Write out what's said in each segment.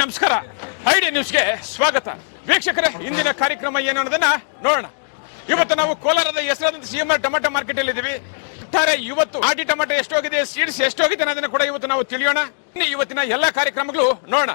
ನಮಸ್ಕಾರ. ಐಡಿಯಾ ನ್ಯೂಸ್ಗೆ ಸ್ವಾಗತ. ವೀಕ್ಷಕರೇ, ಇಂದಿನ ಕಾರ್ಯಕ್ರಮ ಏನು ಅನ್ನೋದನ್ನ ನೋಡೋಣ. ಇವತ್ತು ನಾವು ಕೋಲಾರದ ಹೆಸರಾದಂತ ಸಿಎಂಆರ್ ಟೊಮೆಟೊ ಮಾರ್ಕೆಟ್ ಅಲ್ಲಿ ಇದ್ದೀವಿ. ಇವತ್ತು ಆಟಿ ಟೊಮೆಟೊ ಎಷ್ಟೋಗಿದೆ, ಸೀಡ್ಸ್ ಎಷ್ಟೋಗಿದೆ ಅನ್ನೋದನ್ನ ಕೂಡ ಇವತ್ತು ನಾವು ತಿಳಿಯೋಣ. ಇವತ್ತಿನ ಎಲ್ಲಾ ಕಾರ್ಯಕ್ರಮಗಳು ನೋಡೋಣ.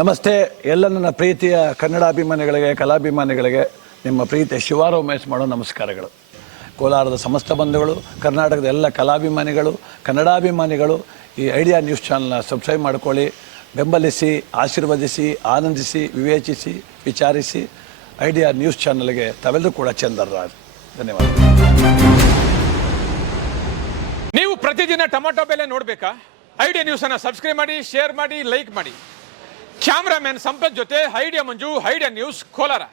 ನಮಸ್ತೆ. ಎಲ್ಲ ನನ್ನ ಪ್ರೀತಿಯ ಕನ್ನಡಾಭಿಮಾನಿಗಳಿಗೆ, ಕಲಾಭಿಮಾನಿಗಳಿಗೆ ನಿಮ್ಮ ಪ್ರೀತಿಯ ಶಿವಾರ ಉಮೇಶ್ ಮಾಡೋ ನಮಸ್ಕಾರಗಳು. ಕೋಲಾರದ ಸಮಸ್ತ ಬಂಧುಗಳು, ಕರ್ನಾಟಕದ ಎಲ್ಲ ಕಲಾಭಿಮಾನಿಗಳು, ಕನ್ನಡಾಭಿಮಾನಿಗಳು ಈ ಐಡಿಯಾ ನ್ಯೂಸ್ ಚಾನಲ್ನ ಸಬ್ಸ್ಕ್ರೈಬ್ ಮಾಡ್ಕೊಳ್ಳಿ, ಬೆಂಬಲಿಸಿ, ಆಶೀರ್ವದಿಸಿ, ಆನಂದಿಸಿ, ವಿವೇಚಿಸಿ, ವಿಚಾರಿಸಿ. ಐಡಿಯಾ ನ್ಯೂಸ್ ಚಾನಲ್ಗೆ ತಾವೆಲ್ಲರೂ ಕೂಡ ಚಂದರ್ರಾಜ್. ಧನ್ಯವಾದ. ನೀವು ಪ್ರತಿದಿನ ಟೊಮೆಟೊ ಬೆಲೆ ನೋಡಬೇಕಾ? ಐಡಿಯಾ ನ್ಯೂಸ್ ಅನ್ನ ಸಬ್ಸ್ಕ್ರೈಬ್ ಮಾಡಿ, ಶೇರ್ ಮಾಡಿ, ಲೈಕ್ ಮಾಡಿ. ಕ್ಯಾಮ್ರಾಮನ್ ಸಂಪತ್ ಜೊತೆ ಐಡಿಯಾ ಮಂಜು, ಐಡಿಯಾ ನ್ಯೂಸ್, ಕೋಲಾರ.